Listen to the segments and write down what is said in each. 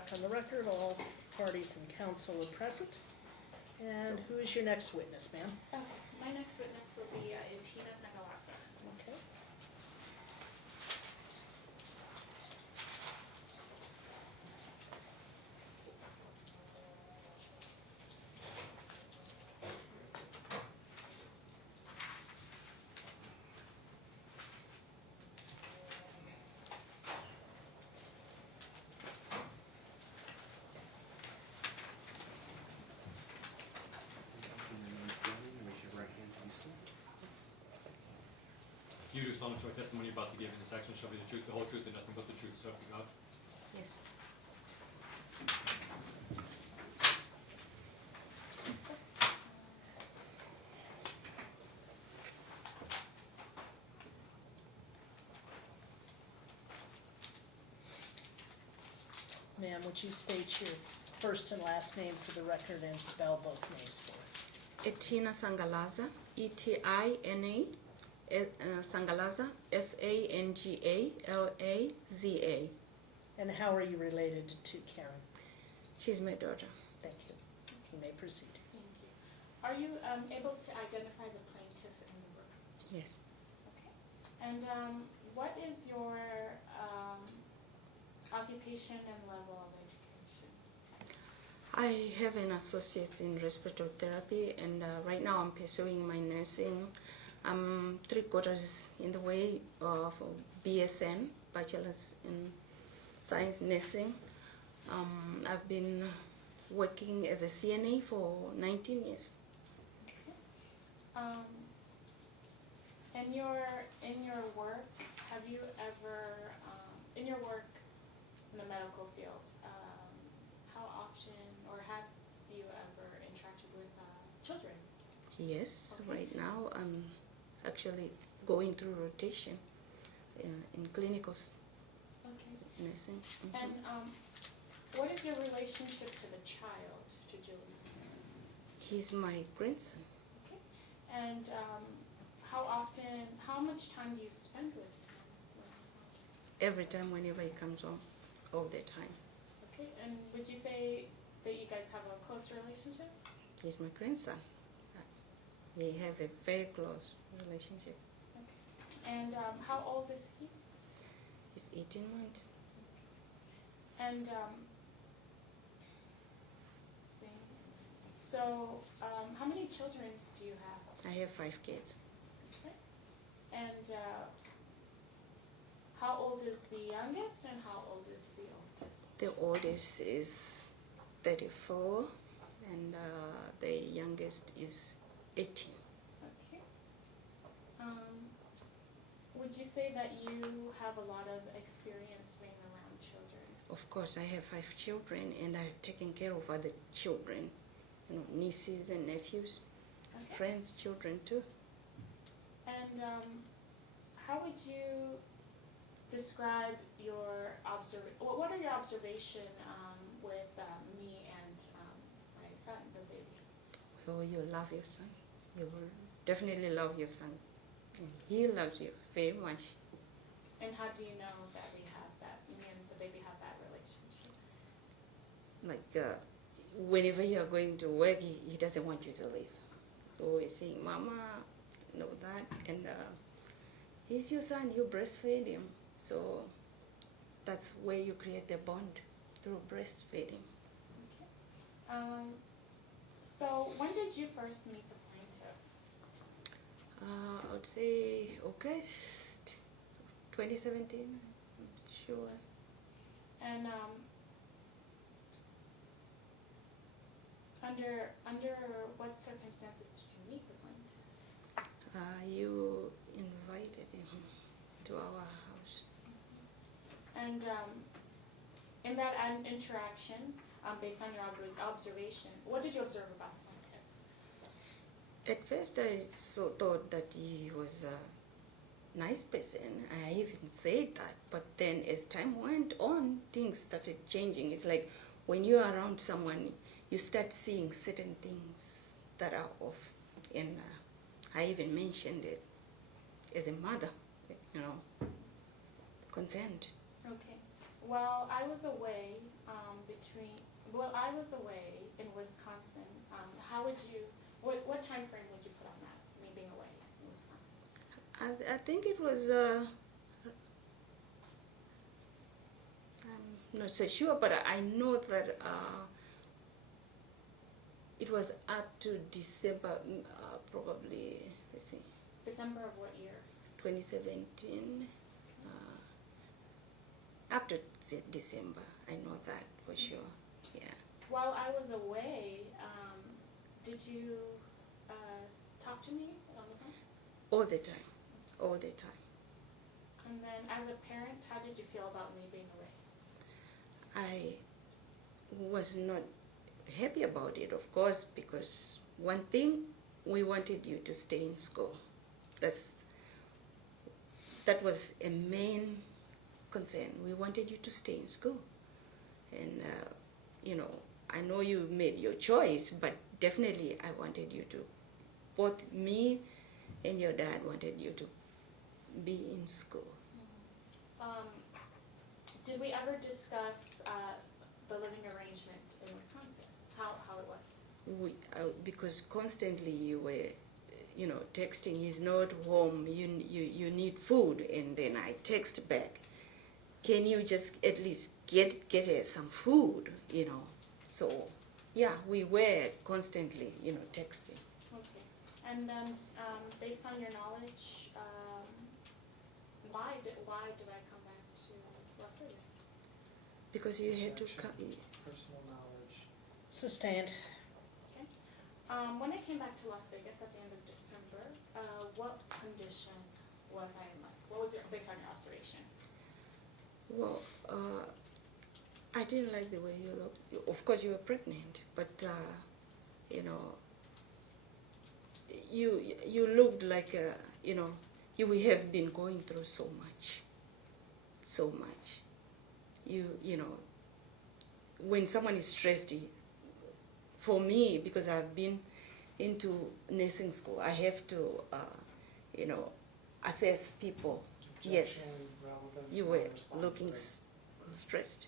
back on the record, all parties and counsel are present. And who is your next witness, ma'am? My next witness will be Tina Sangalaza. Okay. You do solemnly swear testimony you're about to give in this action shall be the truth, the whole truth, and nothing but the truth, so help you God. Yes. Ma'am, would you state your first and last name for the record and spell both names for us? Tina Sangalaza, E-T-I-N-A, Sangalaza, S-A-N-G-A-L-A-Z-A. And how are you related to Karen? She's my daughter. Thank you. You may proceed. Thank you. Are you able to identify the plaintiff in the room? Yes. Okay. And what is your occupation and level of education? I have an associate in respiratory therapy, and right now I'm pursuing my nursing. I'm 3/4 in the way of BSN, Bachelor's in Science Nursing. I've been working as a CNA for 19 years. Okay. In your work, have you ever in your work in the medical field, how often or have you ever interacted with children? Yes, Okay. right now I'm actually going through rotation in clinical Okay. nursing. Mhm. And what is your relationship to the child, to Julie? He's my grandson. Okay. And how much time do you spend with him when he's home? Every time, whenever he comes home, all the time. Okay. And would you say that you guys have a close relationship? He's my grandson. We have a very close relationship. Okay. And how old is he? He's 18 months. And so how many children do you have? I have 5 kids. Okay. And how old is the youngest and how old is the oldest? The oldest is 34 and the youngest is 18. Okay. Would you say that you have a lot of experience being around children? Of course, I have 5 children and I've taken care of other children, nieces and nephews, Okay. friends' children too. And how would you describe your what are your observation with me and my son, the baby? Oh, you love your son. You will definitely love your son. And he loves you very much. And how do you know that me and the baby have that relationship? Like whenever you're going to work, he doesn't want you to leave. Always saying, Mama, know that. And he's your son, you breastfeed him. So that's where you create a bond, through breastfeeding. Okay. So when did you first meet the plaintiff? I would say August 2017, I'm sure. And under what circumstances did you meet the plaintiff? You invited him to our house. And in that interaction, based on your observation, what did you observe about the plaintiff? At first I thought that he was a nice person. I even said that. But then as time went on, things started changing. It's like when you're around someone, you start seeing certain things that are off. And I even mentioned it as a mother, concerned. Okay. While I was away I was away in Wisconsin, how would you, what time frame would you put on that, me being away in Wisconsin? I think it was, I'm not so sure, but I know that it was up to December, probably, let's see, December of what year? 2017, up to December. I know that for sure, yeah. While I was away, did you talk to me on the phone? All the time, all the time. And then as a parent, how did you feel about me being away? I was not happy about it, of course, because one thing, we wanted you to stay in school. That was a main concern. We wanted you to stay in school. And, you know, I know you made your choice, but definitely I wanted you to, both me and your dad wanted you to be in school. Did we ever discuss the living arrangement in Wisconsin, how it was? Because constantly you were, you know, texting, he's not home, you need food, and then I text back, can you just at least get her some food, you know? So, yeah, we were constantly, you know, texting. Okay. And then, based on your knowledge, why did I come back to Las Vegas? Because you had to come. Personal knowledge. Sustained. Okay. When I came back to Las Vegas at the end of December, what condition was I in? What was based on your observation? Well, I didn't like the way you looked. Of course, you were pregnant, but you know, you looked like you know, you have been going through so much. You know, when someone is stressed, for me, because I've been into nursing school, I have to, you know, assess people. Yes, you were looking stressed.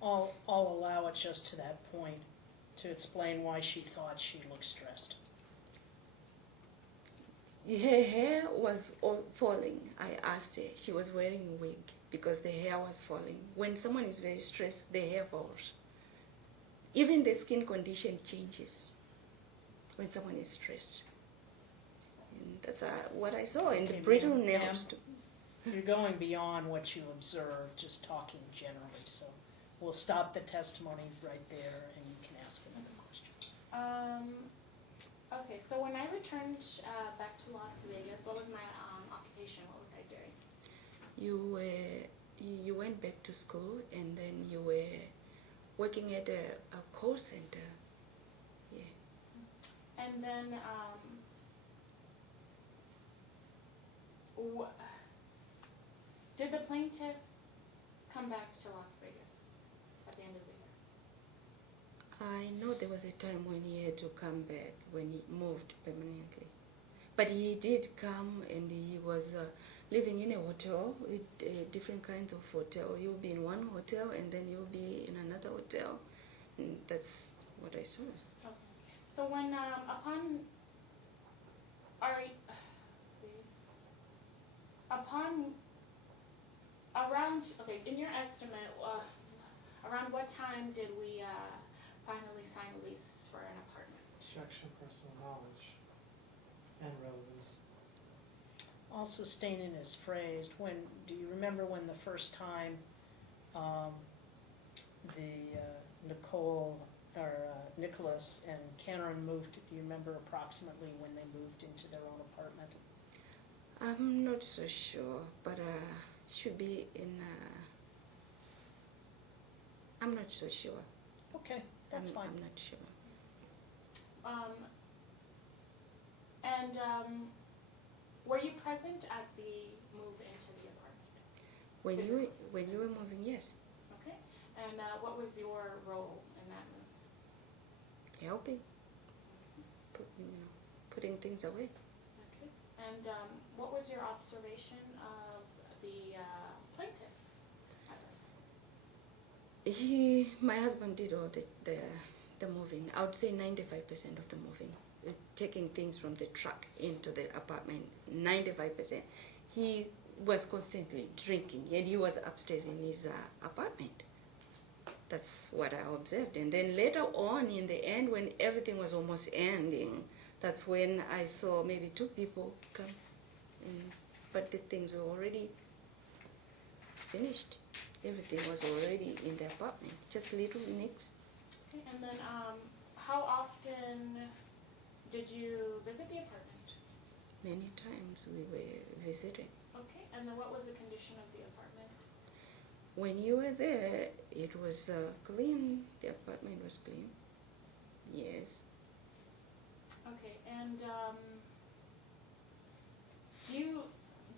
I'll allow it just to that point to explain why she thought she looked stressed. Her hair was all falling. I asked her. She was wearing a wig because the hair was falling. When someone is very stressed, the hair falls. Even the skin condition changes when someone is stressed. And that's what I saw in the Okay, brittle ma'am, nails too. You're going beyond what you observed, just talking generally, so we'll stop the testimony right there and you can ask another question. Okay, so when I returned back to Las Vegas, what was my occupation? What was I doing? You went back to school and then you were working at a call center. Yeah. And then, did the plaintiff come back to Las Vegas at the end of the year? I know there was a time when he had to come back, when he moved permanently. But he did come and he was living in a hotel, with different kinds of hotel. You'll be in one hotel and then you'll be in another hotel. And that's what I saw. Okay. So when, in your estimate, around what time did we finally sign a lease for an apartment? Objection, personal knowledge and relevance. Also staying in his phrase, do you remember when the first time Nicholas and Cameron moved, do you remember approximately when they moved into their own apartment? I'm not so sure, but should be in, I'm not so sure. Okay, that's fine. I'm not sure. Were you present at the move into the apartment? When you were moving, yes. Okay. And what was your role in that move? Helping, putting things away. Okay. And what was your observation of the plaintiff? My husband did all the moving. I would say 95% of the moving, taking things from the truck into the apartment. 95%. He was constantly drinking, and he was upstairs in his apartment. That's what I observed. And then later on, in the end, when everything was almost ending, that's when I saw maybe 2 people come in, but the things were already finished. Everything was already in the apartment, just little nicks. Okay, and then how often did you visit the apartment? Many times we were visiting. Okay, and then what was the condition of the apartment? When you were there, it was clean. The apartment was clean. Yes. Okay, and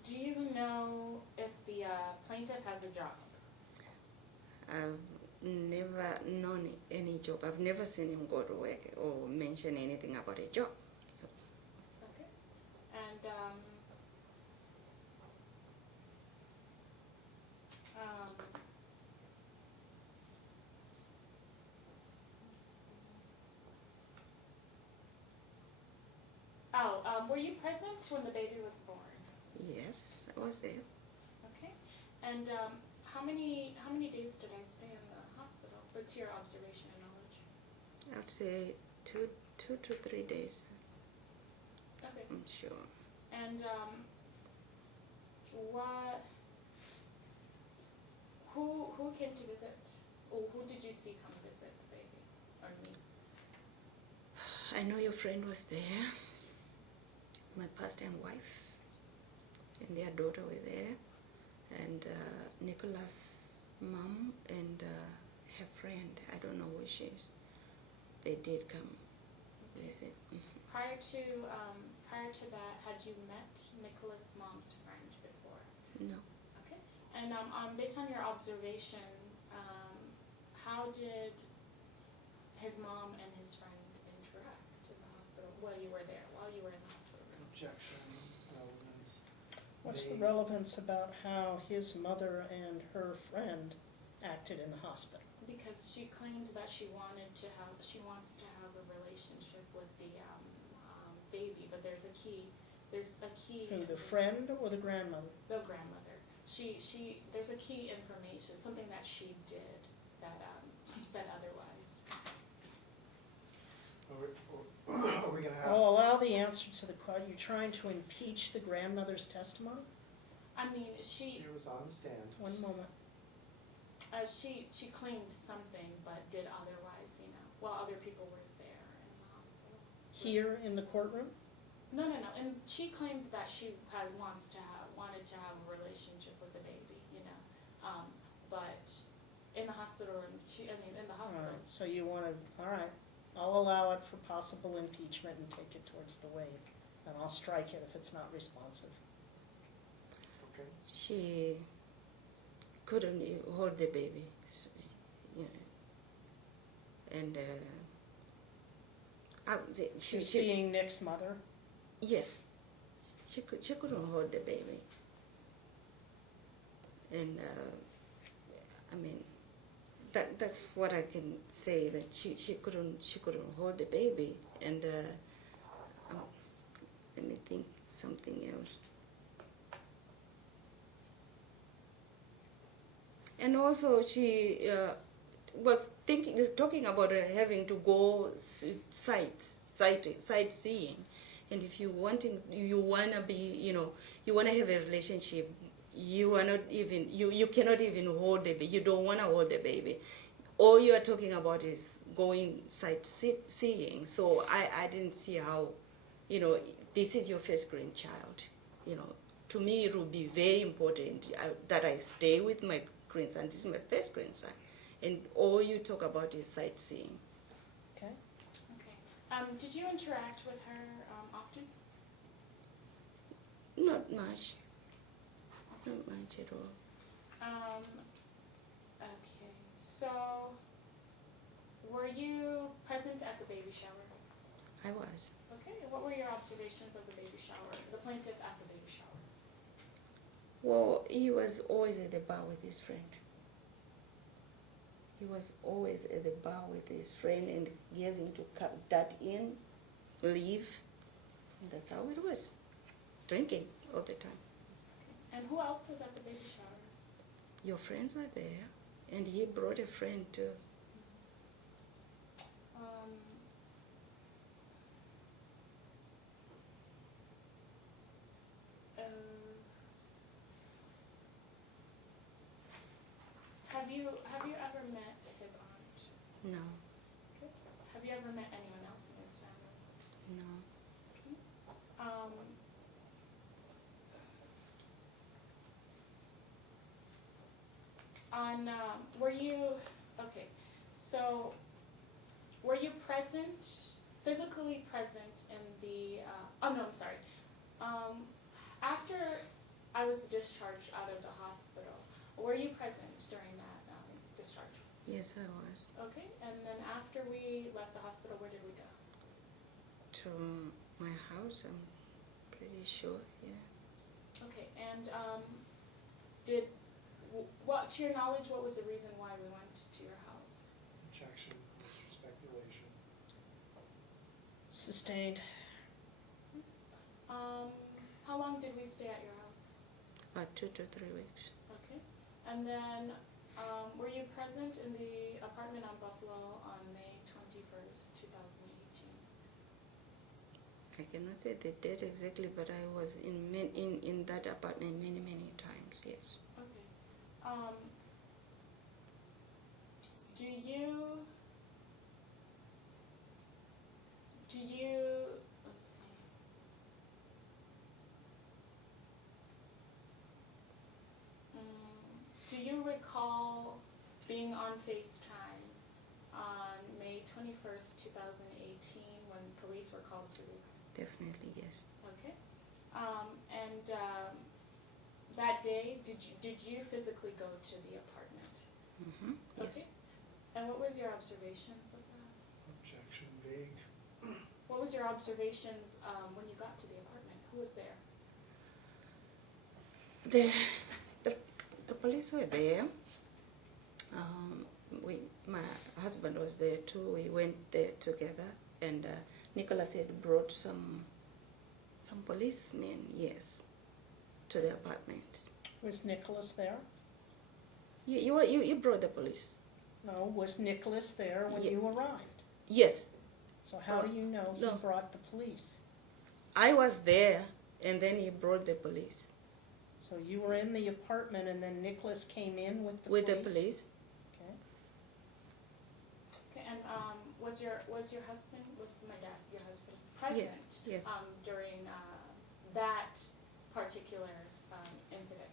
do you know if the plaintiff has a job? I've never known any job. I've never seen him go to work or mention anything about a job. So Okay, and were you present when the baby was born? yes, I was there. Okay, and how many days did I stay in the hospital? What's your observation and knowledge? I would say 2 to 3 days. Okay, I'm sure. and who came to visit? Or who did you see come visit the baby or me? I know your friend was there. My pastor and wife and their daughter were there, and Nicola's mom and her friend. I don't know who she is. They did come visit. Prior to that, had you met Nicola's mom's friend before? No. Okay. And based on your observation, how did his mom and his friend interact in the hospital while you were there, while you were in the hospital? Objection, relevance. What's the They- relevance about how his mother and her friend acted in the hospital? Because she claimed that she wants to have a relationship with the baby, but there's a key. Who, the friend or the grandmother? The grandmother. There's a key information, something that she did that said otherwise. Are we gonna have? I'll allow the answer to the question. You're trying to impeach the grandmother's testimony? I mean, She was on the stand. One moment. she claimed something, but did otherwise, while other people were there in the hospital. Here in the courtroom? No. And she claimed that she wanted to have a relationship with the baby, but in the hospital, in the All hospital. right, so you want to, all right. I'll allow it for possible impeachment and take it towards the waive. And I'll strike it if it's not responsive. Okay. She couldn't hold the baby, and She's being Nick's mother? yes, she couldn't hold the baby, and that's what I can say, that she couldn't hold the baby, and let me think something else. And also she was talking about having to go sightseeing, and if you wanna be, you wanna have a relationship, you cannot even hold the baby. You don't wanna hold the baby. All you are talking about is going sightseeing. So I didn't see how, this is your first grandchild. To me it would be very important that I stay with my grandson. This is my first grandson, and all you talk about is sightseeing. Okay. Okay. Did you interact with her often? Not much. Not much at all. Okay. So, were you present at the baby shower? I was. Okay. What were your observations of the baby shower? The plaintiff at the baby shower. Well, he was always at the bar with his friend. He was always at the bar with his friend and gave him to cut that in, leave. And that's how it was. Drinking all the time. And who else was at the baby shower? Your friends were there, and he brought a friend too. Have you ever met his aunt? No, Okay. Have you ever met anyone else in his family? no. Were you, okay, so were you present, physically present in the, oh no, I'm sorry. After I was discharged out of the hospital, were you present during that discharge? Yes, I was. Okay, and then after we left the hospital, where did we go? To my house, I'm pretty sure, yeah. Okay, and to your knowledge, what was the reason why we went to your house? Objection, speculation. Sustained. How long did we stay at your house? About 2 to 3 weeks. Okay, and then were you present in the apartment on Buffalo on May 21st, 2018? I cannot say the date exactly, but I was in that apartment many, many times, yes. Okay. Do you, let's see. Do you recall being on FaceTime on May 21st, 2018 when police were called to the Definitely, yes. Okay. That day, did you physically go to the apartment? Mm-hmm, yes. Okay. And what was your observations of that? Objection, vague. What was your observations when you got to the apartment? Who was there? The police were there. My husband was there too. We went there together, and Nicholas had brought some policemen, yes, to the apartment. Was Nicholas there? You brought the police. No, was Nicholas there when you arrived? Yes, So how do you know he no. brought the police? I was there, and then he brought the police. So you were in the apartment and then Nicholas came in with the With police? the police. Okay. Okay, and was your husband, was my dad, your husband, present yes. During that particular incident?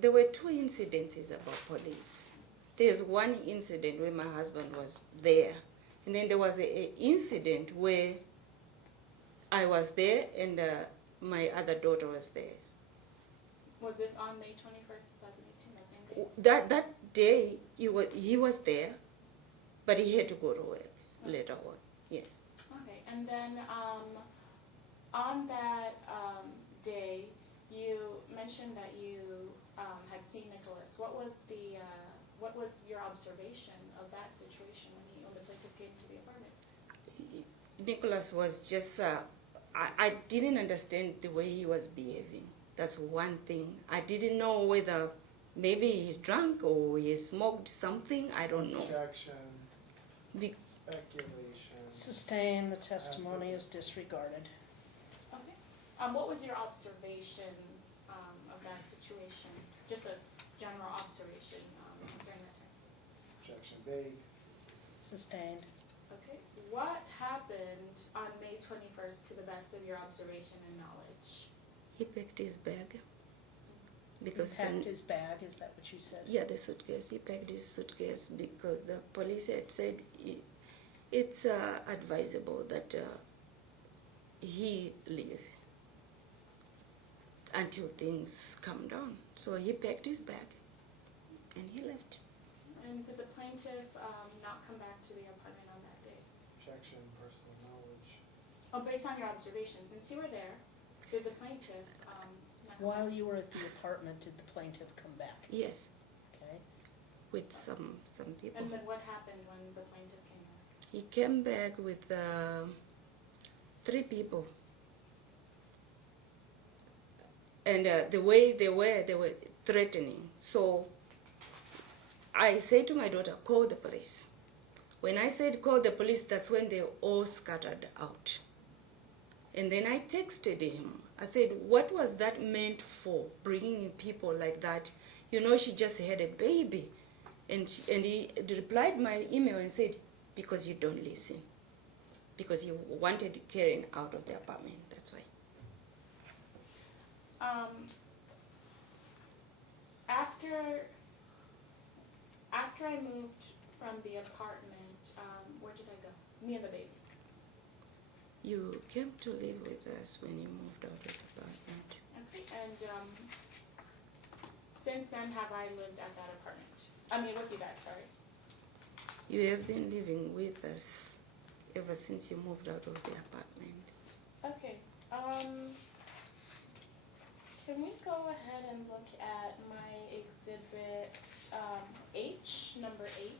There were 2 incidences about police. There's one incident where my husband was there, and then there was an incident where I was there and my other daughter was there. Was this on May 21st, 2018, that same day? That day he was there, but he had to go to work later on. Yes. Okay, and then on that day, you mentioned that you had seen Nicholas. What was your observation of that situation when the plaintiff came to the apartment? Nicholas was just, I didn't understand the way he was behaving. That's one thing. I didn't know whether maybe he's drunk or he smoked something, I don't know. Objection, Be- speculation. Sustained, the testimony is disregarded. Okay. What was your observation of that situation? Just a general observation during that time. Objection, vague. Sustained. Okay. What happened on May 21st to the best of your observation and knowledge? He packed his bag. He Because packed his bag, is that what you said? yeah, the suitcase. He packed his suitcase because the police had said it's advisable that he leave until things calm down. So he packed his bag and he left. And did the plaintiff not come back to the apartment on that day? Objection, personal knowledge. Oh, based on your observations, since you were there, did the plaintiff not come While back? you were at the apartment, did the plaintiff come back? Yes. Okay. with some people. And then what happened when the plaintiff came back? He came back with 3 people. And the way they were threatening. So I said to my daughter, call the police. When I said call the police, that's when they all scattered out. And then I texted him. I said, what was that meant for, bringing in people like that? You know, she just had a baby. And he replied my email and said, because you don't listen. Because you wanted Karen out of the apartment, that's why. After I moved from the apartment, where did I go? Me and the baby. You came to live with us when you moved out of the apartment. Okay, and since then have I lived at that apartment? I mean with you guys, sorry. You have been living with us ever since you moved out of the apartment. Okay, can we go ahead and look at my exhibit H, number 8?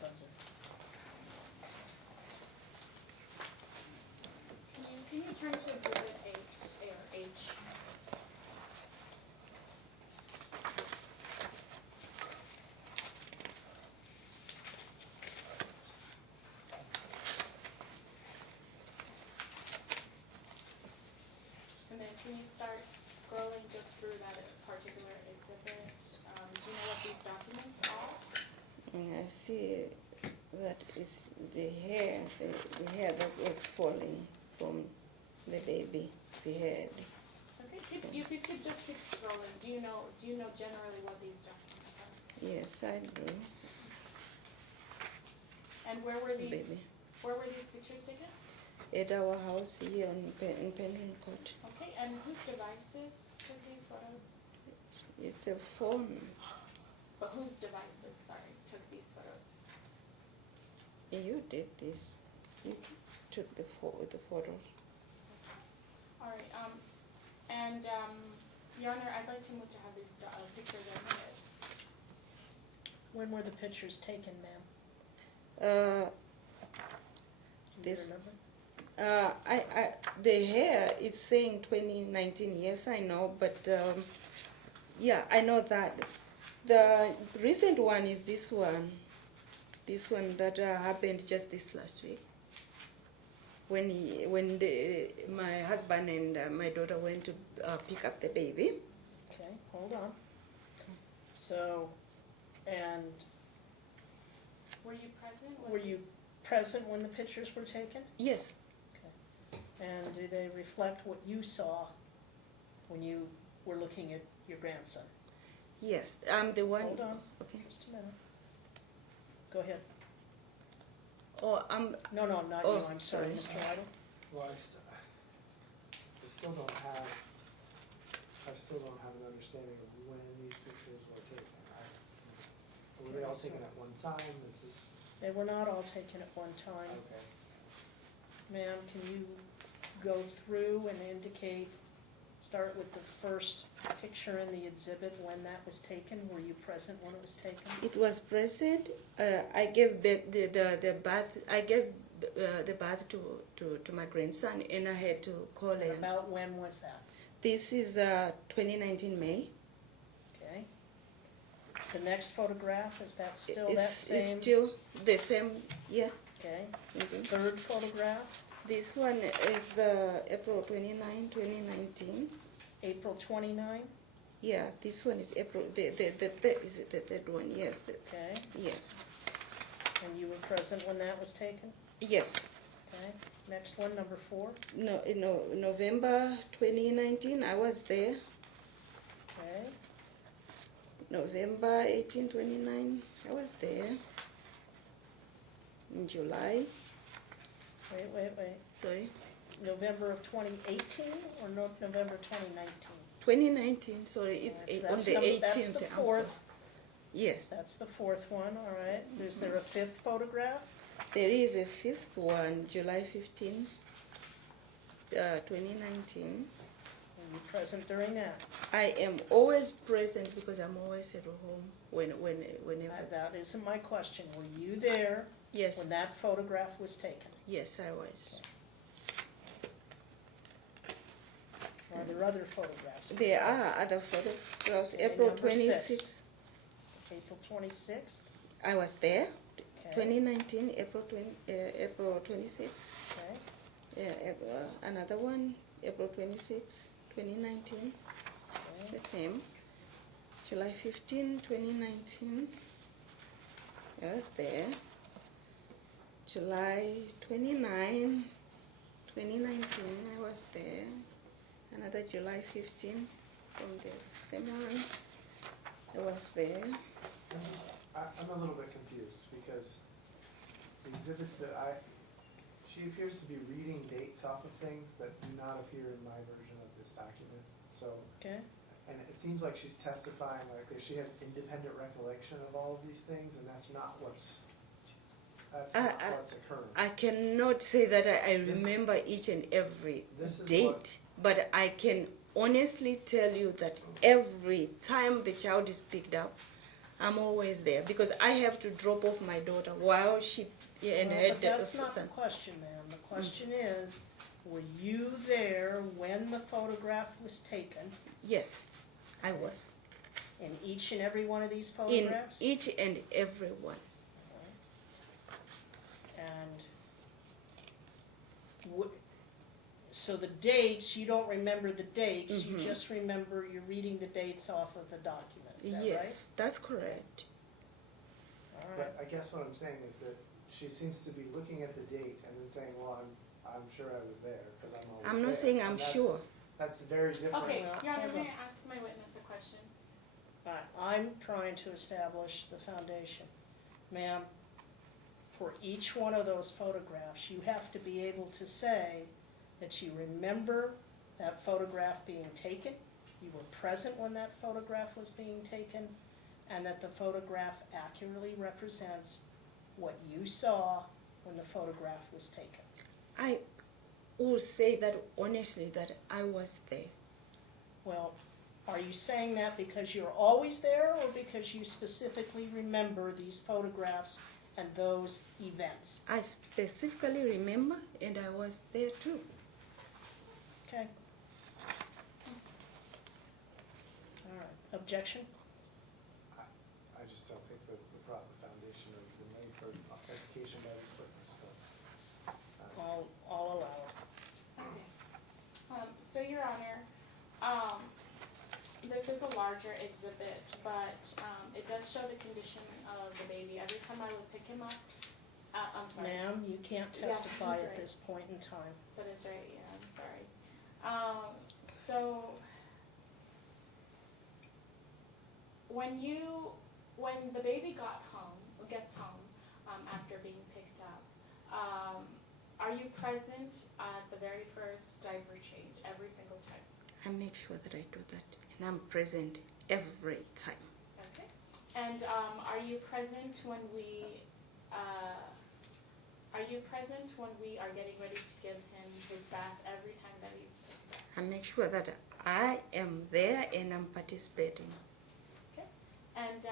Buzzer. Can you turn to exhibit 8, or H? And then can you start scrolling just through that particular exhibit? Do you know what these documents are? And I see that is the hair that was falling from the baby's head. Okay, you could just keep scrolling. Do you know generally what these documents are? Yes, I do. And where were these Baby. pictures taken? At our house here in Penryn Court. Okay, and whose devices took these photos? It's a phone. But whose devices, sorry, took these photos? You did this. You took the photos. All right, and Your Honor, I'd like to move to have these pictures admitted. When were the pictures taken, ma'am? Do you This- remember? The hair is saying 2019. Yes, I know, but yeah, I know that. The recent one is this one. This one that happened just this last week. When my husband and my daughter went to pick up the baby. Okay, hold on. So, and Were you present? were you present when the pictures were taken? Yes. And do they reflect what you saw when you were looking at your grandson? Yes, I'm the one. Hold on, Okay. just a minute. Go ahead. Oh, No, not Oh, you, I'm sorry, sorry. Mr. Lytle. Well, I still don't have an understanding of when these pictures were taken. Were they all taken at one time? This is, They were not all taken at one time. okay. Ma'am, can you go through and indicate, start with the first picture in the exhibit, when that was taken? Were you present when it was taken? it was present. I gave the bath. I gave the bath to my grandson, and I had to call And him. about when was that? This is 2019 May. Okay. The next photograph, is that still that It's same? still the same. Yeah. Okay. Mhm. Third photograph, This one is April 29, 2019. April 29, Yeah, this one is April. Is it the third one? Yes. okay. Yes. And you were present when that was taken? Yes. Okay. Next one, number 4, No, November 2019. I was there. okay. November 18, 29. I was there. In July. Wait. Sorry. November of 2018 or November 2019? 2019, sorry, it's on the 18th. That's the I'm sorry. fourth. Yes, That's the fourth one, all right. Is there a fifth photograph? there is a fifth one, July 15, 2019. Were you present during that? I am always present because I'm always at home whenever. That isn't my question. Were you there Yes, when that photograph was taken? yes, I was. Are there other photographs? There besides are other photographs. Okay, April number 6. 26th, April 26th? I was there. Okay. 2019, April 26th. Okay. Yeah, another one, April 26th, 2019. Okay. The same. July 15, 2019. I was there. July 29, 2019. I was there. Another July 15 from the same one. I was there. I'm a little bit confused because the exhibits that she appears to be reading dates off of things that do not appear in my version of this document. So, Okay. and it seems like she's testifying like that she has independent recollection of all of these things, and that's not what's occurring. I cannot say that I This- remember each and every This is date, but I can honestly tell you that every time the child is picked up, I'm always there because I have to drop off my daughter while she and her But that's not the son. question, ma'am. The question is, were you there when the photograph was taken Yes, I was in each and every one of these in photographs? each and every one. And so the dates, you don't remember the dates, you Mhm. just remember you're reading the dates off of the document, is that right? Yes, that's correct. All right. But I guess what I'm saying is that she seems to be looking at the date and then saying, well, I'm sure I was there, because I'm always there. I'm not saying I'm And that's- sure. That's very different. Okay, Well, Your Honor, hold may on. I ask my witness a question? I'm trying to establish the foundation. Ma'am, for each one of those photographs, you have to be able to say that you remember that photograph being taken, you were present when that photograph was being taken, and that the photograph accurately represents what you saw when the photograph was taken. I will say that honestly that I was there. Well, are you saying that because you're always there, or because you specifically remember these photographs and those events? I specifically remember, and I was there too. Okay. All right, objection? I just don't think that the proper foundation has been laid for authentication by this witness, so. I'll allow it. So Your Honor, this is a larger exhibit, but it does show the condition of the baby. Every time I would pick him up, I'm sorry. Ma'am, you can't Yeah, testify that's at right. this point in time. That is right, yeah, I'm sorry. So, when the baby gets home, after being picked up, are you present at the very first diaper change, every single time? I make sure that I do that, and I'm present every time. Okay. And are you present when we are getting ready to give him his bath every time that he's picked up? I make sure that I am there and I'm participating. Okay. And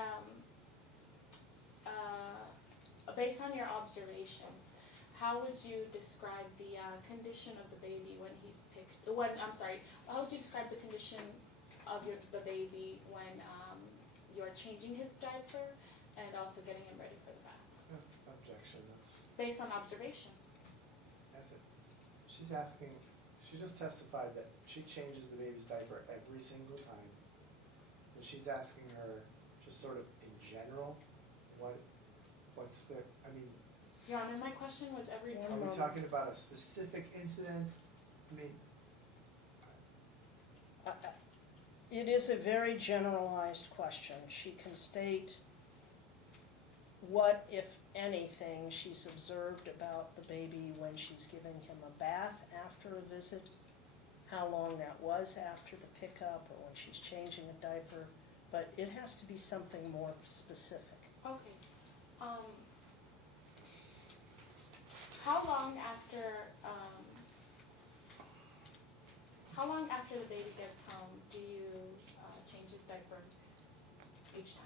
based on your observations, how would you describe the condition of the baby when he's picked? How would you describe the condition of the baby when you're changing his diaper and also getting him ready for the bath? Objection, that's, Based on observation. she's asking, she just testified that she changes the baby's diaper every single time. And she's asking her, just sort of in general, what's the, I mean, Your Honor, my question was every Yeah. time. are we talking about a specific incident? I mean, It is a very generalized question. She can state what, if anything she's observed about the baby when she's giving him a bath after a visit, how long that was after the pickup, or when she's changing a diaper, but it has to be something more specific. Okay. How long after the baby gets home do you change his diaper each time?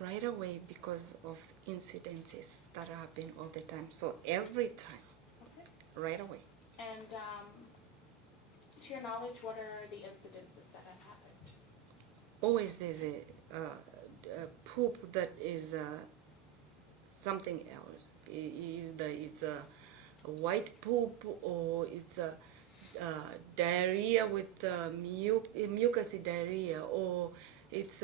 Right away because of incidences that happen all the time. So every time, Okay. right away. And to your knowledge, what are the incidences that have happened? Always there's a poop that is something else. Either it's a white poop or it's a diarrhea with mucusy diarrhea, or it's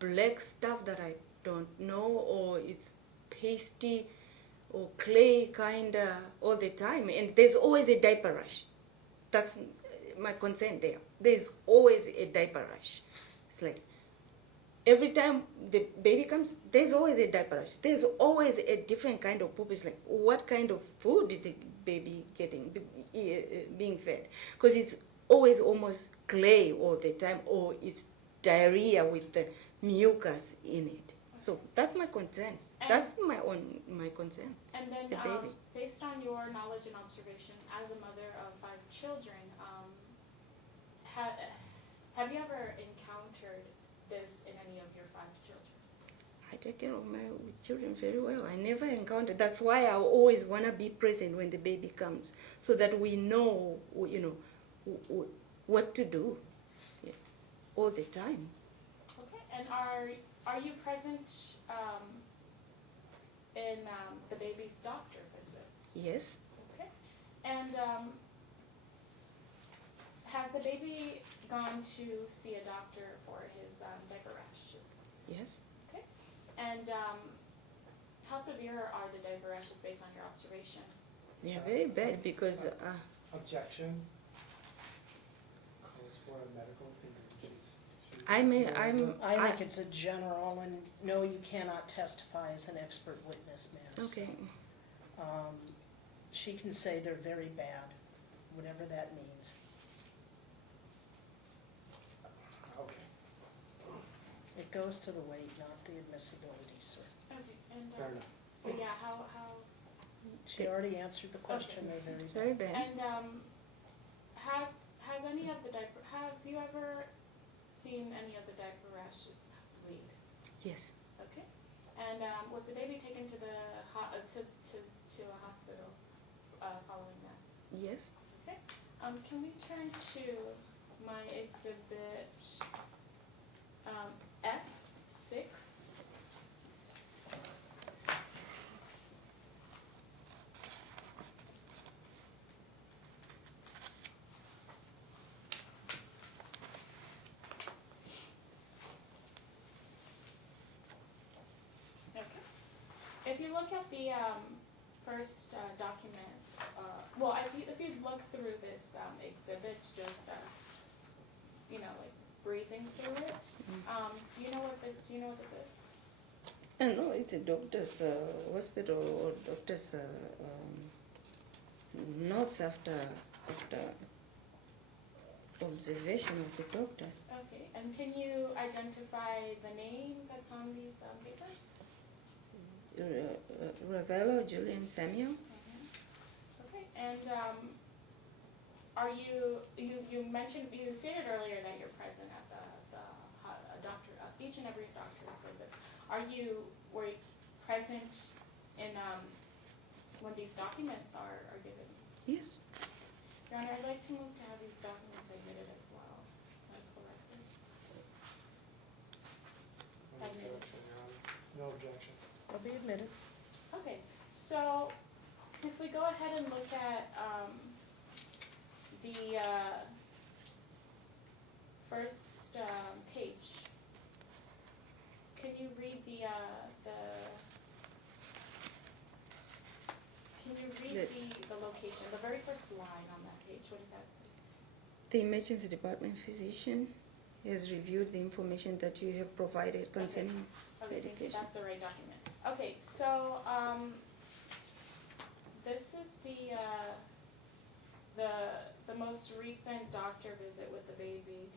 black stuff that I don't know, or it's pasty or clay kinda all the time, and there's always a diaper rash. That's my concern there. There's always a diaper rash. It's like every time the baby comes, there's always a diaper rash. There's always a different kind of poop. It's like, what kind of food is the baby getting, being fed? Because it's always almost clay all the time, or it's diarrhea with the mucus in it. So that's my concern. And That's my concern. And then, the baby. based on your knowledge and observation as a mother of 5 children, have you ever encountered this in any of your 5 children? I take care of my children very well. I never encountered. That's why I always want to be present when the baby comes, so that we know, what to do, all the time. Okay. And are you present in the baby's doctor visits? Yes. Okay. And has the baby gone to see a doctor for his diaper rashes? Yes. Okay. And how severe are the diaper rashes based on your observation? They are very bad because Objection. Calls for a medical opinion. I think it's a general, and no, you cannot testify as an expert witness, ma'am. okay. So, she can say they're very bad, whatever that means. Okay, It goes to the weight, not the admissibility, sir. Okay. And fair enough. so yeah, how She already answered the question, Okay. they're It's very very bad. bad. and has any of the diaper, have you ever seen any of the diaper rashes bleed? Yes. Okay. And was the baby taken to the to a hospital following that? Yes. Okay. Can we turn to my exhibit F6? If you look at the first document, well, if you look through this exhibit, just like breezing through it, do you know what this is? No, it's a doctor's hospital or doctor's notes after observation of the doctor. Okay, and can you identify the name that's on these papers? Ravello, Julian Samuel. Okay, and are you mentioned, you stated earlier that you're present at the doctor, each and every doctor's visits. Were you present in when these documents are given? Yes. Your Honor, I'd like to move to have these documents admitted as well, medical records. No objection, Your Honor. No objection. They'll be admitted. Okay, so if we go ahead and look at the first page, can you read the location, the very first line on that page? What does that say? The emergency department physician has reviewed the information that you have provided concerning Okay, thank you. medication. That's the right document. Okay, so, this is the most recent doctor visit with the baby.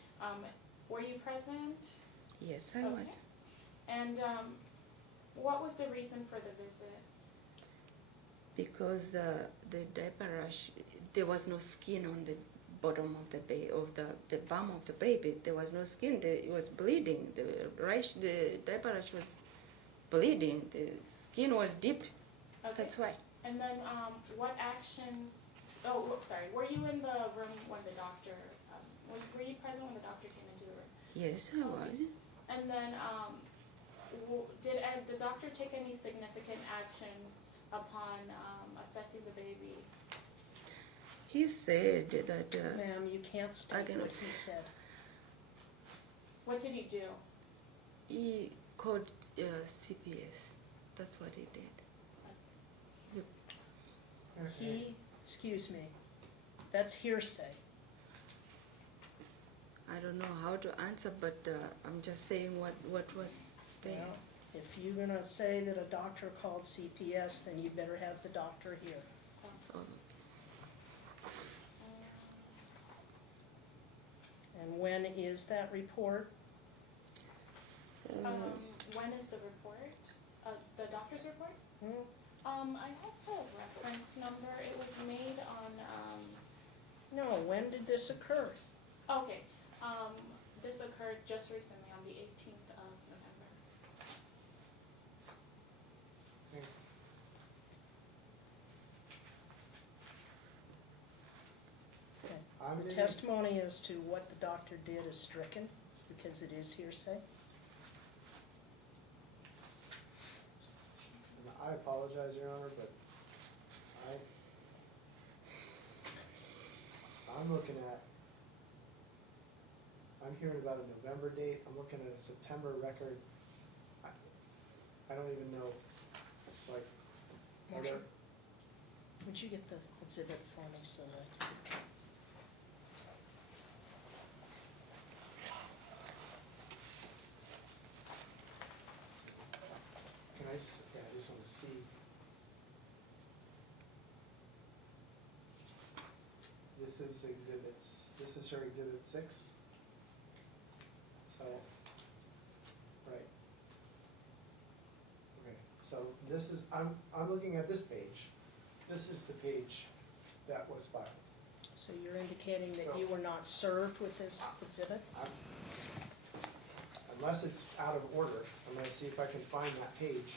Were you present? Yes, I Okay. was. And, what was the reason for the visit? Because the diaper rash, there was no skin on the bottom of the bum of the baby. There was no skin. It was bleeding. The diaper rash was bleeding. The skin was deep. Okay. That's why. And then, what actions, sorry, were you in the room when the doctor, were you present when the doctor came into the room? Yes, I was. Okay. And then, did the doctor take any significant actions upon assessing the baby? He said that Ma'am, you can't state can- what he said. What did he do? he called CPS. That's what he did. Excuse me, that's hearsay. I don't know how to answer, but I'm just saying what was there. Well, if you're gonna say that a doctor called CPS, then you better have the doctor here. Oh, And when is that report? When is the report? The doctor's report? Hmm? I have the reference number. It was made on, No, when did this occur? okay, this occurred just recently on the 18th of November. Okay. I'm The gonna- testimony as to what the doctor did is stricken, because it is hearsay. And I apologize, Your Honor, but I'm looking at, I'm hearing about a November date, I'm looking at a September record. I don't even know, like, are there, Marcia, would you get the exhibit for me so that? can I just, yeah, I just wanna see. This is her exhibit 6. So, right. Okay, so this is, I'm looking at this page. This is the page that was filed. So you're indicating that So- you were not served with this exhibit? Unless it's out of order, I'm gonna see if I can find that page.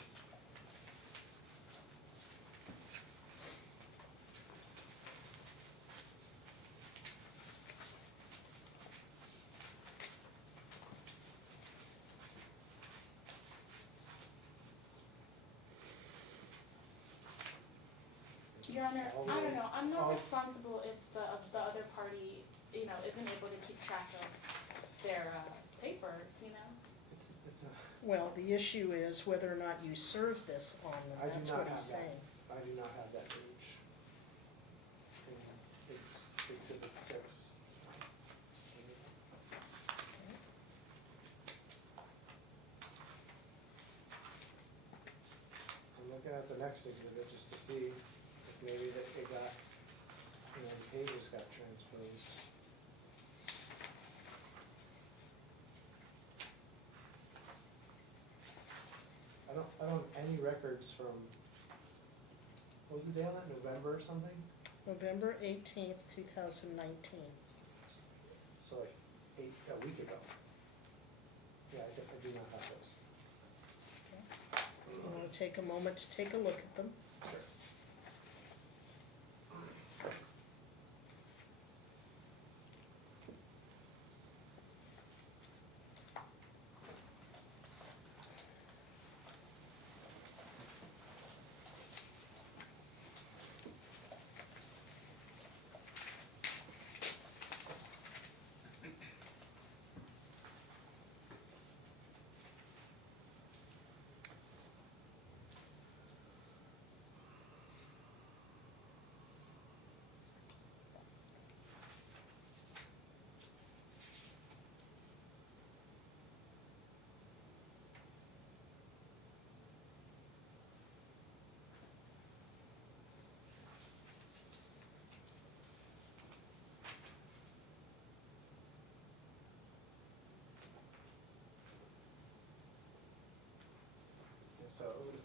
Your Honor, All I don't the- know, I'm not all- responsible if the other party, isn't able to keep track of their papers, It's a, Well, the issue is whether or not you served this on them, I do that's not what have he's that. saying. I do not have that page. It's exhibit 6. I'm looking at the next exhibit just to see if maybe that it got, the pages got transposed. I don't have any records from, what was the date on that, November or something? November 18th, 2019. So like a week ago. Yeah, I do not have those. You want to take a moment to take a look at them? Sure.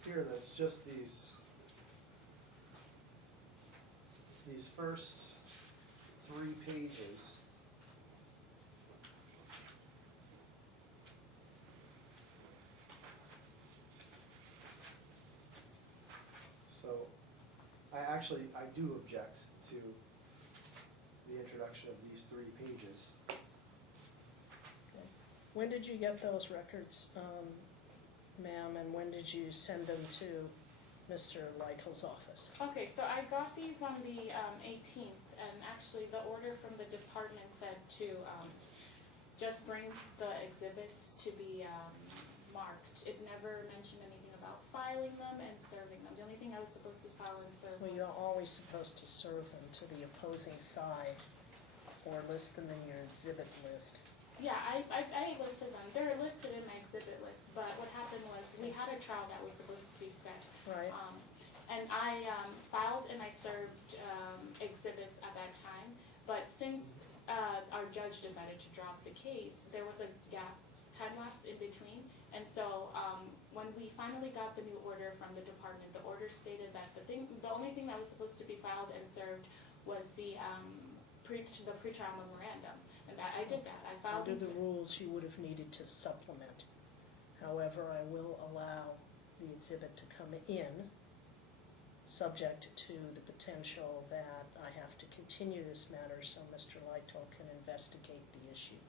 here that it's just these first 3 pages. So, I do object to the introduction of these 3 pages. When did you get those records, ma'am, and when did you send them to Mr. Lytle's office? Okay, so I got these on the 18th, and actually the order from the department said to just bring the exhibits to be marked. It never mentioned anything about filing them and serving them. The only thing I was supposed to file and serve Well, was... you're always supposed to serve them to the opposing side or list them in your exhibit list. Yeah, I listed them. They're listed in my exhibit list, but what happened was we had a trial that was supposed to be set. Right. And I filed and I served exhibits at that time, but since our judge decided to drop the case, there was a gap, time lapse in between, and so when we finally got the new order from the department, the order stated that the only thing that was supposed to be filed and served was the pretrial memorandum, and I did that. I filed Under and the rules, you would have needed to supplement. However, I will allow the exhibit to come in, subject to the potential that I have to continue this matter so Mr. Lytle can investigate the issue.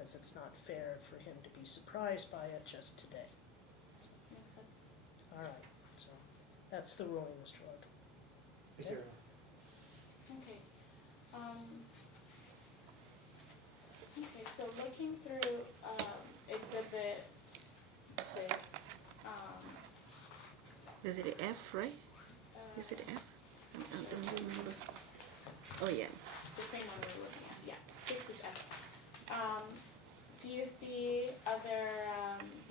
As it's not fair for him to be surprised by it just today. makes sense. All right, so that's the ruling, Mr. Lytle. Thank you. Okay. Okay, so looking through exhibit 6, Is it F, right? Is it F? I don't remember. Oh, yeah. the same one we were looking at, yeah, 6 is F. Do you see other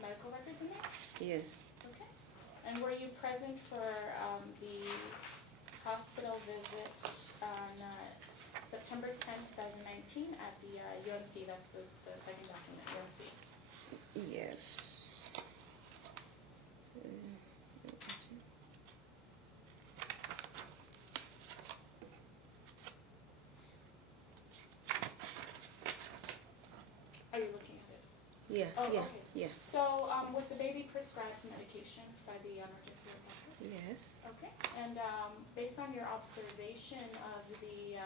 medical records in there? Yes. Okay. And were you present for the hospital visit on September 10, 2019 at the UMC? That's the second document, UMC. Yes. Are you looking at it? Yeah, Oh, yeah, okay. yeah. So was the baby prescribed medication by the emergency room doctor? Yes. Okay, and based on your observation of the,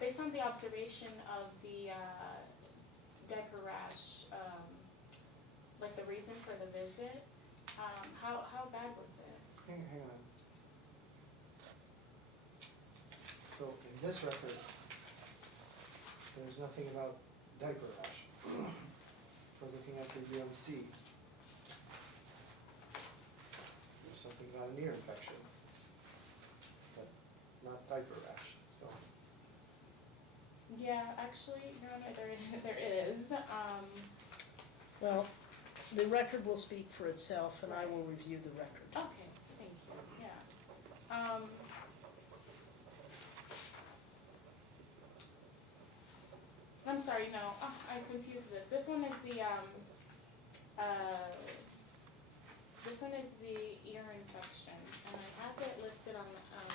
based on the observation of the diaper rash, like the reason for the visit, how bad was it? Hang on. So in this record, there's nothing about diaper rash. We're looking at the UMC. There's something about an ear infection, but not diaper rash, so. Yeah, actually, Your Honor, there is. Well, the record will speak for itself, and I will review the record. Okay, thank you, yeah. I'm sorry, no, I confused this. This one is the ear infection, and I have it listed on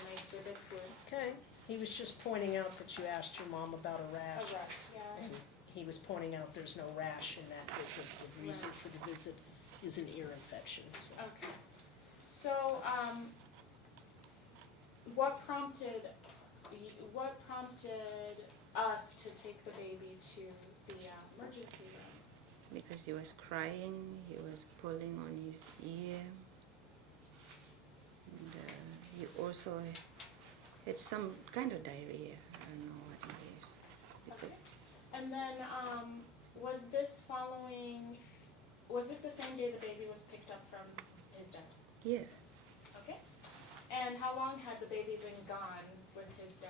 my exhibits list. Okay, he was just pointing out that you asked your mom about a A rash. rush, yeah. And he was pointing out there's no rash in that visit. The reason for the visit is an ear infection. So. Okay. So, what prompted us to take the baby to the emergency room? Because he was crying, he was pulling on his ear. And he also had some kind of diarrhea. I don't know what it is. Okay. And then, was this the same day the baby was picked up from his dad? Yes. Okay. And how long had the baby been gone with his dad?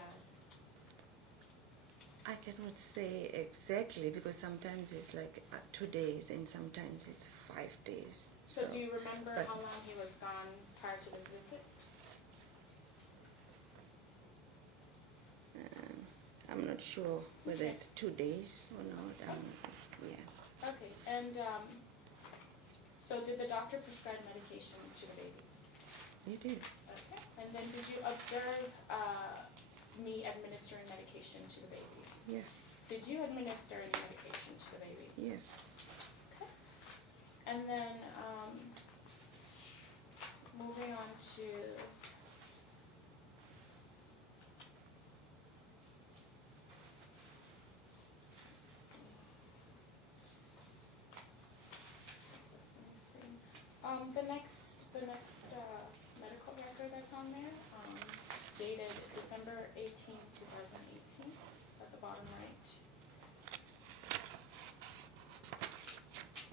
I cannot say exactly because sometimes it's like 2 days and sometimes it's 5 days. So do you remember but- how long he was gone prior to this visit? I'm not sure whether Okay. it's 2 days or not. Yeah. Okay, and So did the doctor prescribe medication to the baby? He did. Okay. And then did you observe me administering medication to the baby? Yes. Did you administer any medication to the baby? Yes. Okay. And then moving on to the next medical record that's on there, dated December 18th, 2018, at the bottom right.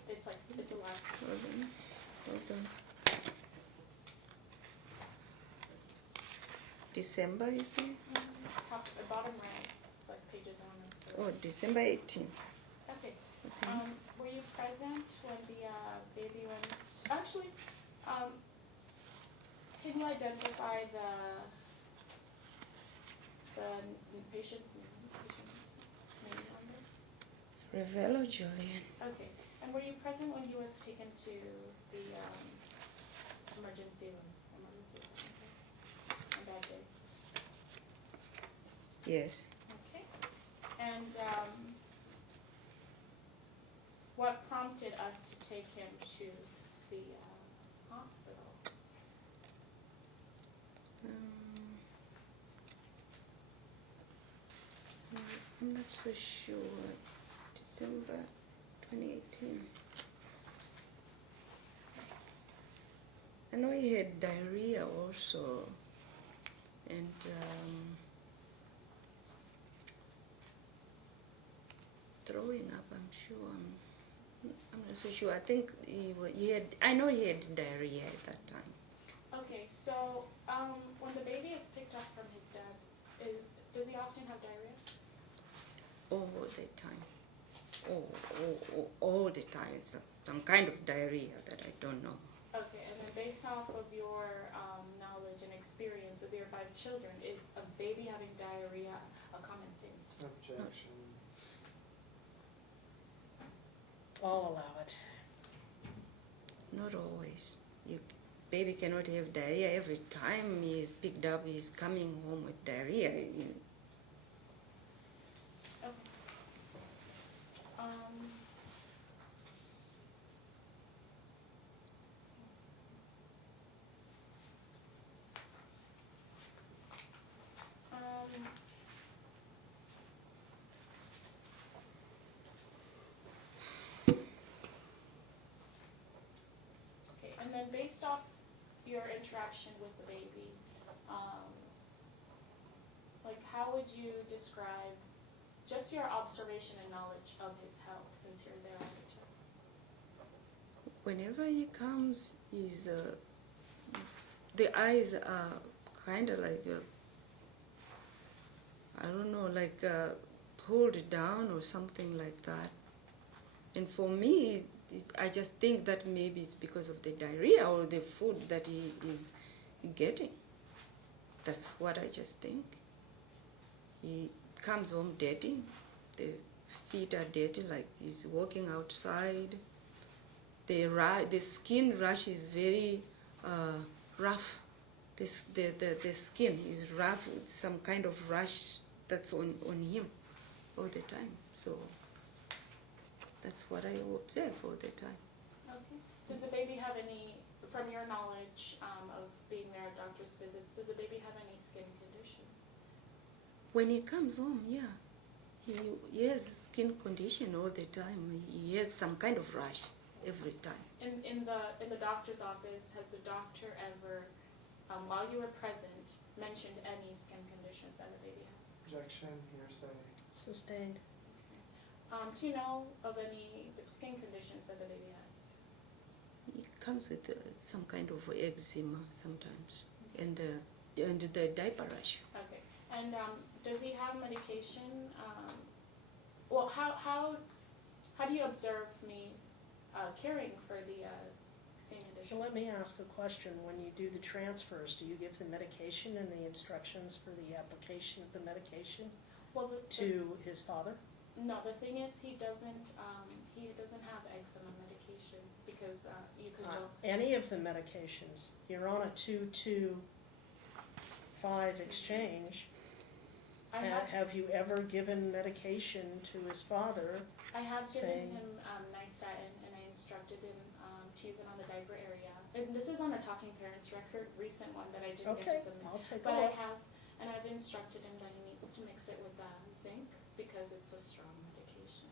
It's a last. Hold on. Hold on. December, you say? Top, the bottom right, it's like pages on it. Oh, December 18th. Okay. Okay. Were you present when the baby went? Actually, can you identify the patient's name number? Ravello Julian. Okay. And were you present when he was taken to the emergency room? Okay. On that day. Yes. Okay. And what prompted us to take him to the hospital? I'm not so sure. December 2018. I know he had diarrhea also, and throwing up. I'm sure. I'm not so sure. I think he had. I know he had diarrhea at that time. Okay, so when the baby is picked up from his dad, does he often have diarrhea? All the time. All the time. It's some kind of diarrhea that I don't know. Okay, and then based off of your knowledge and experience with your 5 children, is a baby having diarrhea a common thing? Objection. I'll allow it. Not always. Baby cannot have diarrhea every time he's picked up. He's coming home with diarrhea. Okay. Okay, and then based off your interaction with the baby, like how would you describe just your observation and knowledge of his health since you're there all the time? Whenever he comes, the eyes are kind of like, I don't know, like pulled down or something like that. And for me, I just think that maybe it's because of the diarrhea or the food that he is getting. That's what I just think. He comes home dirty. The feet are dirty, like he's walking outside. The skin rash is very rough. The skin is rough with some kind of rash that's on him all the time. So that's what I observe all the time. Okay. Does the baby have any, from your knowledge of being there at doctor's visits, does the baby have any skin conditions? When he comes home, yeah, he has skin condition all the time. He has some kind of rash every time. In the doctor's office, has the doctor ever, while you were present, mentioned any skin conditions that the baby has? Objection, hearsay. Sustained. Do you know of any skin conditions that the baby has? He comes with some kind of eczema sometimes, and the diaper rash. Okay. And does he have medication? Well, how do you observe me caring for the skin condition? So let me ask a question. When you do the transfers, do you give the medication and the instructions for the application of the medication Well, to his father? No, the thing is, he doesn't have eczema medication, because, you could go, Any of the medications, you're on a 2-2-5 exchange. I have, Have you ever given medication to his father? I have saying- given him, nystatin, and I instructed him, to use it on the diaper area. And this is on a Talking Parents record, recent one that I didn't get Okay, to submit. I'll take a But I look. have, and I've instructed him that he needs to mix it with, zinc, because it's a strong medication.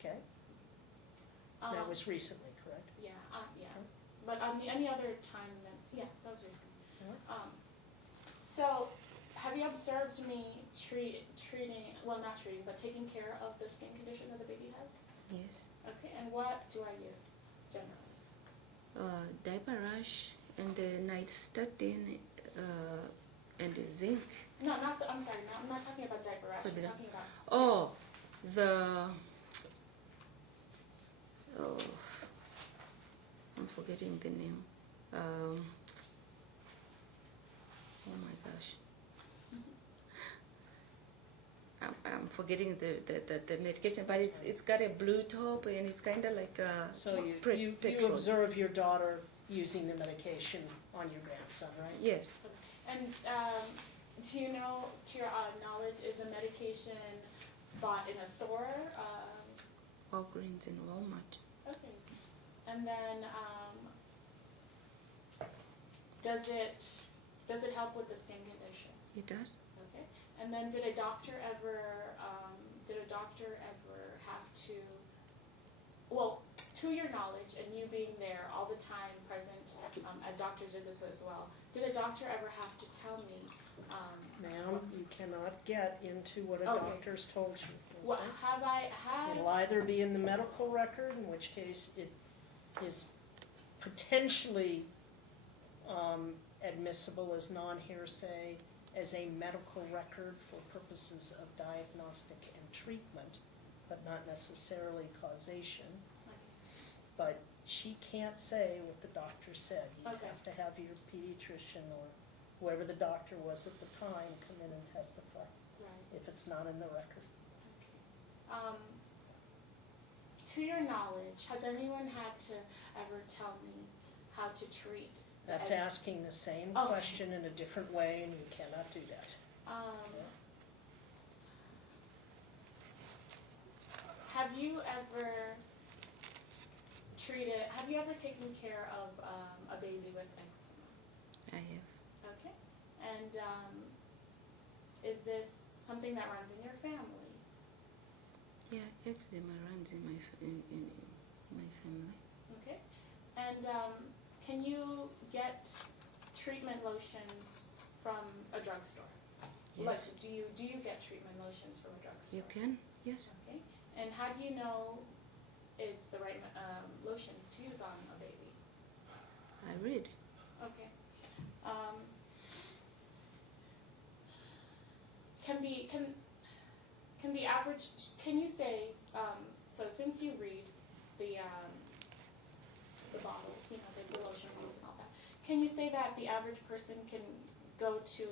Okay, that Um, was recently, correct? Yeah, yeah. Okay. But any other time, then, yeah, that was recent. Yeah. So, have you observed me treating, well, not treating, but taking care of the skin condition that the baby has? Yes. Okay, and what do I use generally? Diaper rash and the nystatin and the zinc. No, not the, I'm sorry, I'm not talking about diaper rash, What I'm did I- talking about skin. Oh, I'm forgetting the name. Oh my gosh. I'm forgetting the medication, but it's got a blue top and it's kind of like a So you petrol. observe your daughter using the medication on your grandson, right? Yes. And, do you know, to your knowledge, is the medication bought in a store? Walgreens and Walmart. Okay. And then, does it help with the skin condition? It does. Okay. And then did a doctor ever have to, well, to your knowledge and you being there all the time present, at doctor's visits as well, did a doctor ever have to tell me, Ma'am, you cannot get into what a Okay. doctor's told you. what, okay? have I had, It'll either be in the medical record, in which case it is potentially admissible as non-hearsay as a medical record for purposes of diagnostic and treatment, but not necessarily causation. But she can't say what the doctor said. You Okay. have to have your pediatrician or whoever the doctor was at the time come in and testify right, if it's not in the record. okay. To your knowledge, has anyone had to ever tell me how to treat? That's And- asking the same Okay. question in a different way, and you cannot do that. Have you ever taken care of, a baby with eczema? I have. Okay, and, is this something that runs in your family? Yeah, eczema runs in my my family. Okay, and, can you get treatment lotions from a drugstore? Like, Yes. do you get treatment lotions from a drugstore? You can. Yes. Okay, and how do you know it's the right, lotions to use on a baby? I read. Okay. Can the average, can you say, so since you read the bottles, you know, the lotion bottles and all that, can you say that the average person can go to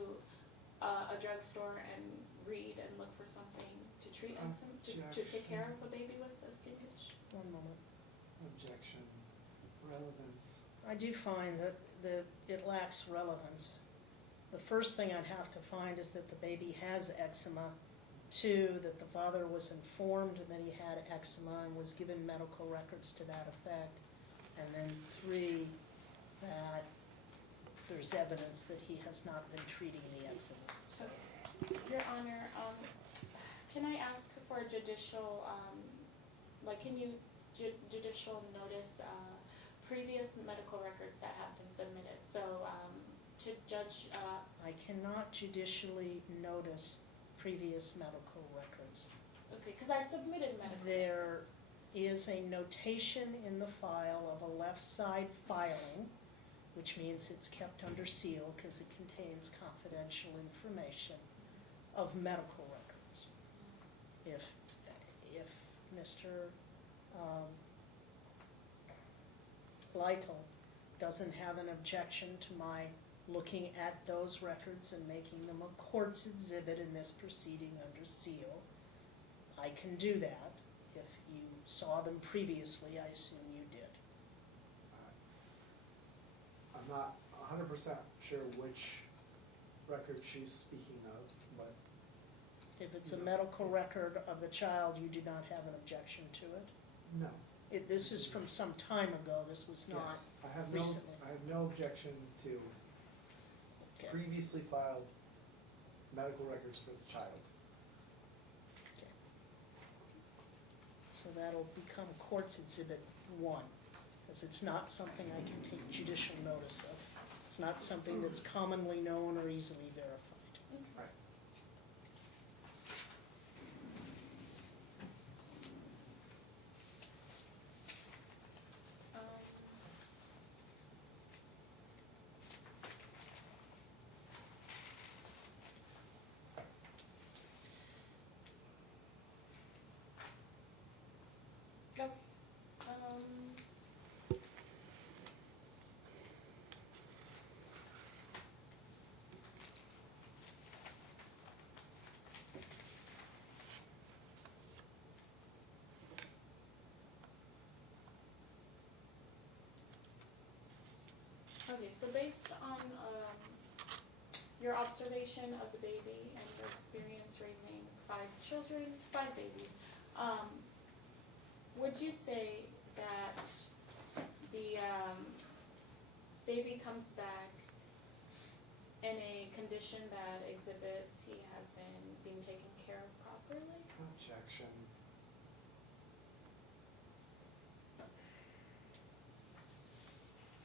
a drugstore and read and look for something to treat eczema, to take care of a baby with a skin condition? One moment. Objection, relevance. I do find that it lacks relevance. The first thing I'd have to find is that the baby has eczema. 2, that the father was informed that he had eczema and was given medical records to that effect. And then 3, that there's evidence that he has not been treating the eczema. So, Your Honor, can I ask for judicial, can you judicial notice, previous medical records that have been submitted? So, to judge, I cannot judicially notice previous medical records. okay, because I submitted medical There records. is a notation in the file of a left side filing, which means it's kept under seal because it contains confidential information of medical records. If Mr. Lytle doesn't have an objection to my looking at those records and making them a court's exhibit in this proceeding under seal, I can do that. If you saw them previously, I assume you did. I'm not 100% sure which record she's speaking of, but If it's a medical record of the child, you do not have an objection to it? no. This is from some time ago, this was not Yes, I have recently. I have no objection to Okay. previously filed medical records for the child. Okay. So that'll become Court's Exhibit 1, because it's not something I can take judicial notice of. It's not something that's commonly known or easily verified. Right. Um, okay. Okay, so based on your observation of the baby and your experience raising 5 babies, would you say that the baby comes back in a condition that exhibits he has been being taken care of properly? Objection.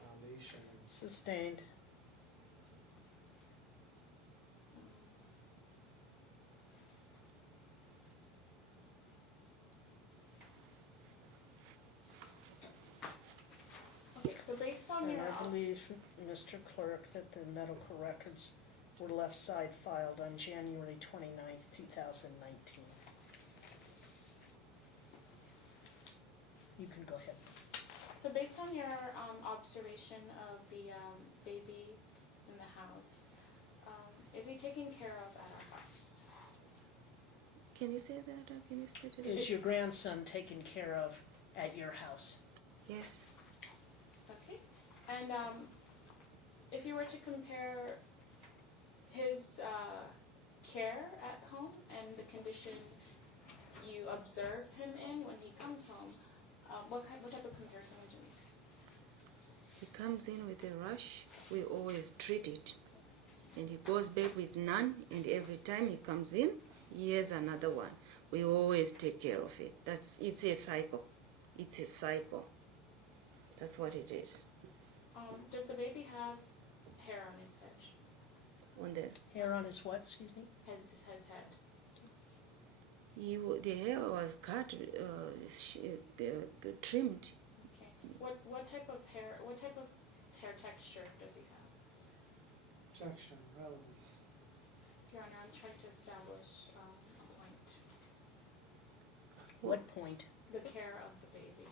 Foundation. Sustained. Okay, so based on And your I believe, Mr. Clerk, that the medical records were left side filed on January 29th, 2019. You can go ahead. So based on your observation of the baby in the house, is he taken care of at our house? Can you say that, or can you state it? Is your grandson taken care of at your house? Yes. Okay. And if you were to compare his care at home and the condition you observe him in when he comes home, what type of comparison would you make? He comes in with a rash, we always treat it. And he goes back with none, and every time he comes in, he has another one. We always take care of it. It's a cycle. It's a cycle. That's what it is. Does the baby have hair on his head? On the Hair on his what, excuse me? His head. the hair was cut, trimmed. Okay. What type of hair texture does he have? Objection. Relevance. Your Honor, I'm trying to establish a point. What point? The care of the baby.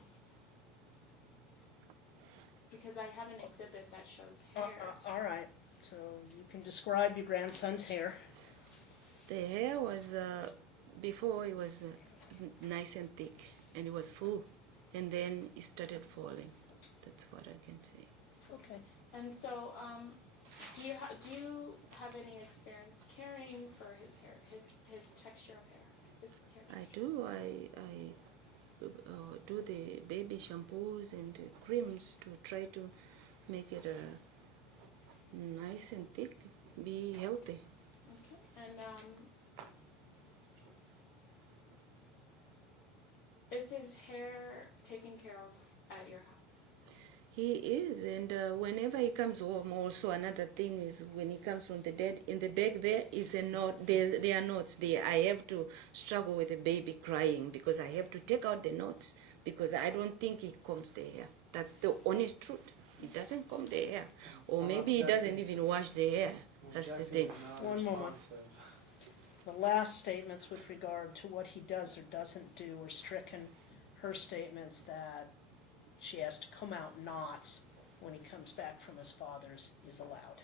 Because I have an exhibit that shows hair. All right, so you can describe your grandson's hair. The hair was, before it was nice and thick, and it was full, and then it started falling. That's what I can say. Okay. And so, do you have any experience caring for his hair, his texture of hair, his hair? I do. I do the baby shampoos and creams to try to make it nice and thick, be healthy. Okay. And is his hair taken care of at your house? He is, and whenever he comes home, also another thing is when he comes from the dead, in the back there is a knot, there are knots there. I have to struggle with the baby crying because I have to take out the knots because I don't think he combs the hair. That's the honest truth. He doesn't comb the hair. Or maybe he doesn't even wash the hair. That's the Objection thing. is not One moment. responsive. The last statements with regard to what he does or doesn't do were stricken. Her statements that she has to comb out knots when he comes back from his father's is allowed.